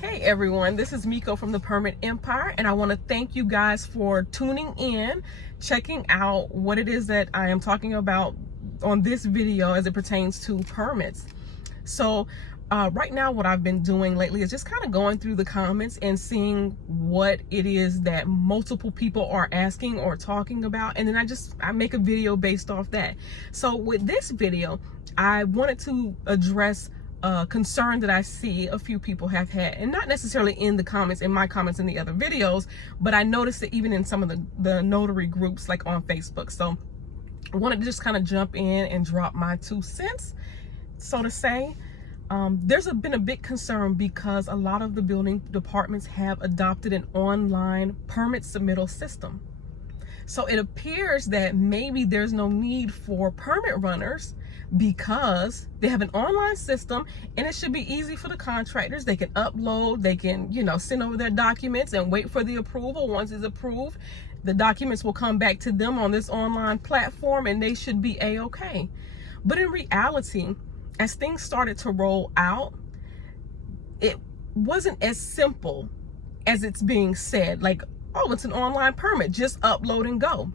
Hey everyone, this is Miko from the Permit Empire, and I want to thank you guys for tuning in, checking out what it is that I am talking about on this video as it pertains to permits. So right now what I've been doing lately is just kind of going through the comments and seeing what it is that multiple people are asking or talking about, and then I make a video based off that. So with this video, I wanted to address concern that I see a few people have had, and not necessarily in the comments, in my comments in the other videos, but I noticed it even in some of the notary groups like on Facebook. So I wanted to just kind of jump in and drop my 2 cents, so to say. There's been a big concern because a lot of the building departments have adopted an online permit submittal system. So it appears that maybe there's no need for permit runners because they have an online system, and it should be easy for the contractors. They can upload, they can, send over their documents and wait for the approval. Once it's approved, the documents will come back to them on this online platform and they should be a-okay. But in reality, as things started to roll out, it wasn't as simple as it's being said. Like, oh, it's an online permit, just upload and go.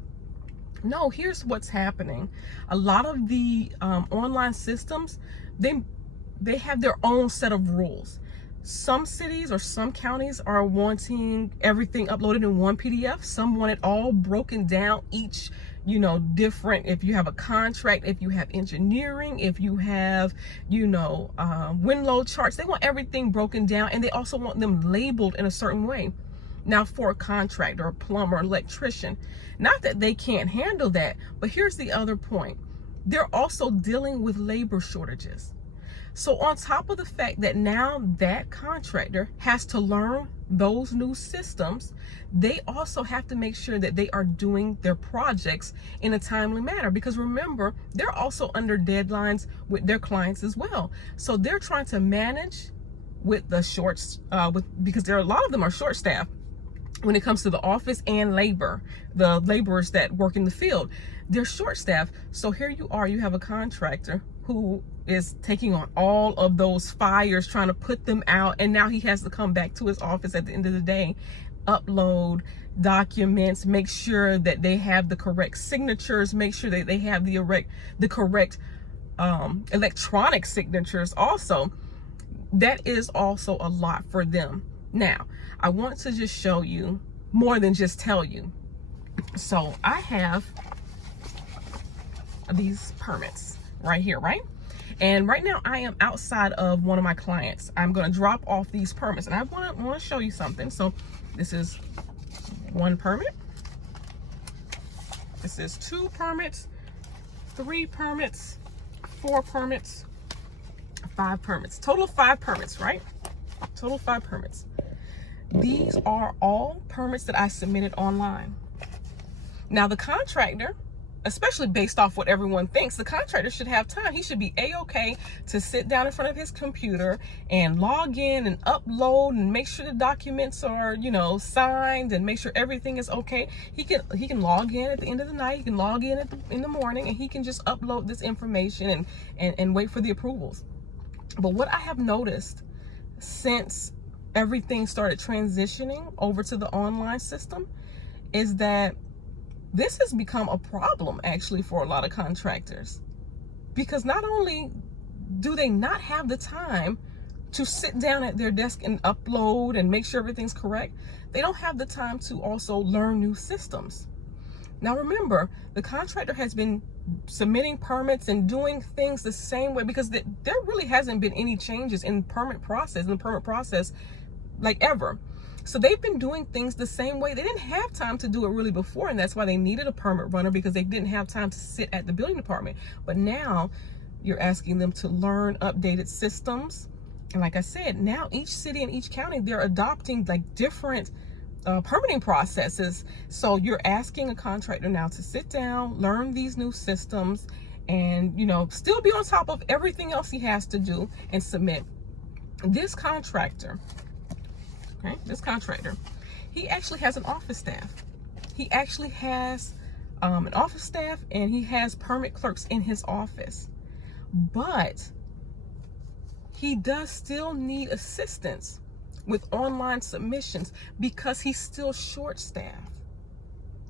No, here's what's happening. A lot of the online systems, they have their own set of rules. Some cities or some counties are wanting everything uploaded in one PDF. Some want it all broken down, each, different. If you have a contract, if you have engineering, if you have, wind load charts, they want everything broken down, and they also want them labeled in a certain way. Now, for a contractor, a plumber, electrician, not that they can't handle that, but here's the other point. They're also dealing with labor shortages. So on top of the fact that now that contractor has to learn those new systems, they also have to make sure that they are doing their projects in a timely manner, because remember, they're also under deadlines with their clients as well. So they're trying to manage with the shorts, because a lot of them are short staffed when it comes to the office and labor. The laborers that work in the field, they're short staffed. So here you are, you have a contractor who is taking on all of those fires, trying to put them out, and now he has to come back to his office at the end of the day, upload documents, make sure that they have the correct signatures, make sure that they have the correct electronic signatures also. That is also a lot for them. Now, I want to just show you more than just tell you. So I have these permits right here, right? And right now I am outside of one of my clients. I'm going to drop off these permits, and I want to show you something. So this is 1 permit. This is 2 permits, 3 permits, 4 permits, 5 permits. Total 5 permits, right? Total 5 permits. These are all permits that I submitted online. Now the contractor, especially based off what everyone thinks, the contractor should have time. He should be a-okay to sit down in front of his computer and log in and upload and make sure the documents are, signed, and make sure everything is okay. He can log in at the end of the night. He can log in in the morning, and he can just upload this information and wait for the approvals. But what I have noticed since everything started transitioning over to the online system is that this has become a problem actually for a lot of contractors, because not only do they not have the time to sit down at their desk and upload and make sure everything's correct, they don't have the time to also learn new systems. Now remember, the contractor has been submitting permits and doing things the same way, because there really hasn't been any changes in the permit process like ever. So they've been doing things the same way. They didn't have time to do it really before, and that's why they needed a permit runner, because they didn't have time to sit at the building department. But now you're asking them to learn updated systems. And like I said, now each city and each county, they're adopting like different permitting processes. So you're asking a contractor now to sit down, learn these new systems, and still be on top of everything else he has to do and submit. This contractor, he actually has an office staff. He actually has an office staff, and he has permit clerks in his office. But he does still need assistance with online submissions because he's still short-staffed.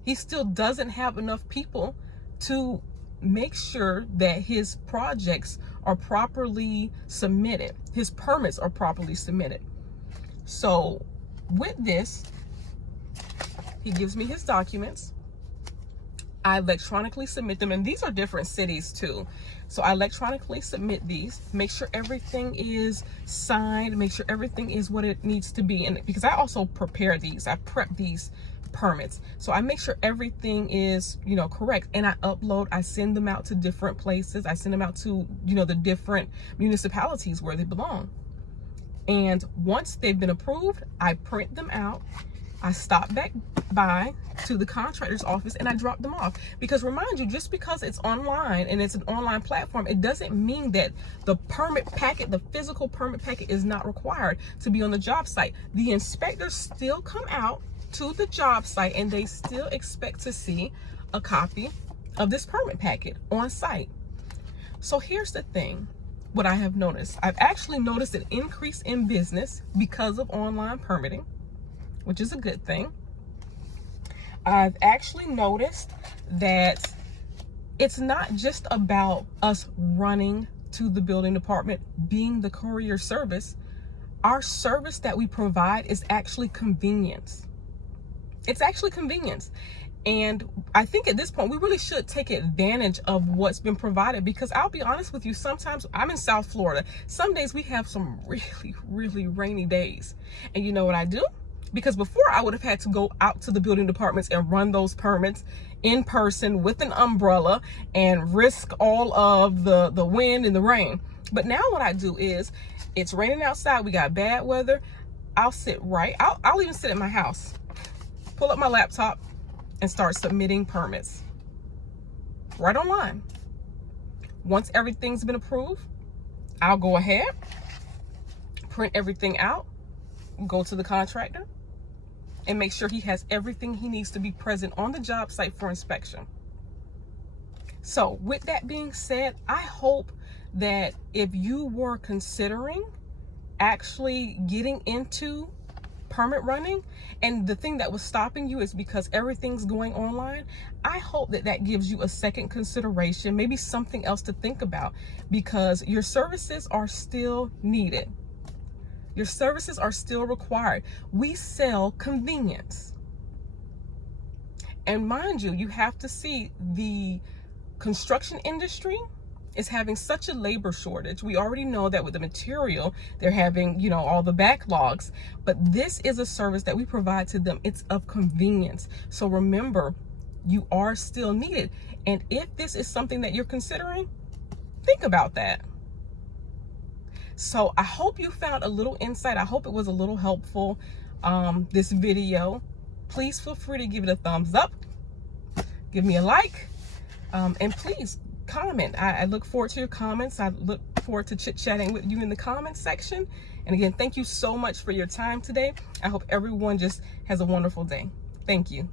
He still doesn't have enough people to make sure that his projects are properly submitted, his permits are properly submitted. So with this, he gives me his documents. I electronically submit them, and these are different cities too. So I electronically submit these, make sure everything is signed, make sure everything is what it needs to be. And because I also prepare these, I prep these permits. So I make sure everything is, you know, correct. And I upload, I send them out to different places. I send them out to, you know, the different municipalities where they belong. And once they've been approved, I print them out. I stop back by to the contractor's office and I drop them off. Because remind you, just because it's online and it's an online platform, it doesn't mean that the permit packet, the physical permit packet, is not required to be on the job site. The inspectors still come out to the job site and they still expect to see a copy of this permit packet on site. So here's the thing, what I have noticed. I've actually noticed an increase in business because of online permitting, which is a good thing. I've actually noticed that it's not just about us running to the building department, being the courier service. Our service that we provide is actually convenience. It's actually convenience. And I think at this point, we really should take advantage of what's been provided, because I'll be honest with you, sometimes I'm in South Florida. Some days we have some really, really rainy days. And you know what I do? Because before I would have had to go out to the building departments and run those permits in person with an umbrella and risk all of the wind and the rain. But now what I do is, it's raining outside, we got bad weather, I'll even sit at my house, pull up my laptop and start submitting permits right online. Once everything's been approved, I'll go ahead, print everything out, go to the contractor, and make sure he has everything he needs to be present on the job site for inspection. So with that being said, I hope that if you were considering actually getting into permit running, and the thing that was stopping you is because everything's going online, I hope that that gives you a second consideration, maybe something else to think about, because your services are still needed. Your services are still required. We sell convenience. And mind you, you have to see, the construction industry is having such a labor shortage. We already know that with the material, they're having, you know, all the backlogs, but this is a service that we provide to them. It's of convenience. So remember, you are still needed. And if this is something that you're considering, think about that. So I hope you found a little insight. I hope it was a little helpful, this video. Please feel free to give it a thumbs up, give me a like, and please comment. I look forward to your comments. I look forward to chit-chatting with you in the comments section. And again, thank you so much for your time today. I hope everyone just has a wonderful day. Thank you.